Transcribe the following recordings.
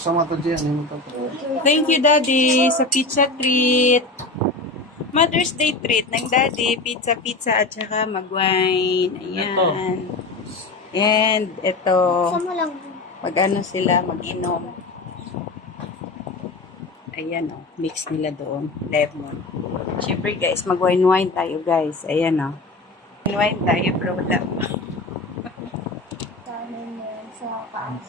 Sama to dyan. Ano to? Thank you, Daddy, sa pizza treat. Mother's Day treat ng Daddy. Pizza at saka mag-wine. Ayan. And ito, Sama lang. mag-ano sila, mag-inom. Ayan o, mix nila doon. Lemon. Siyempre guys, mag-wine-wine tayo guys. Ayan o. Wine tayo, pero wala. Kanin mo yan sa kaas.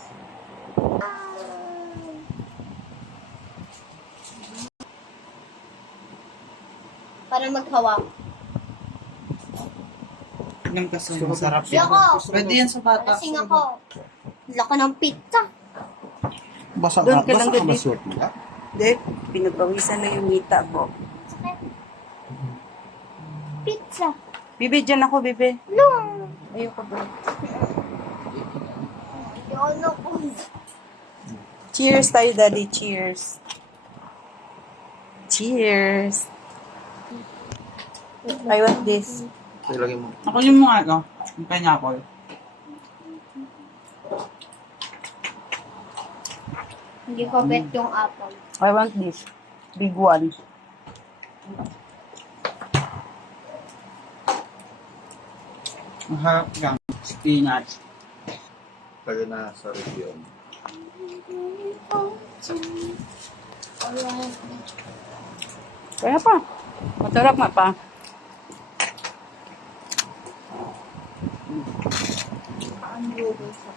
Para maghawak. Tignan kasi masarap Di ako. Pwede yan sa bata. Lasing ako. Laka ng pizza. Basa Doon ka, ka lang basa ka gabi. masuot mo. Hindi, pinapawisan lang yung ngita ko. Sakit. Pizza. Bibi, dyan ako, Bibi. No. Ayoko ba? Ayoko ko. Cheers tayo, Daddy. Cheers. Cheers. I want this. Ilagay mo. Ako yung mga ito. Yung pineapple. Hindi ko bet yung apple. I want this. Big one. Maharap lang. Spinach. Pwede na sa review. Kaya pa. Masarap nga pa. Ang bubo sa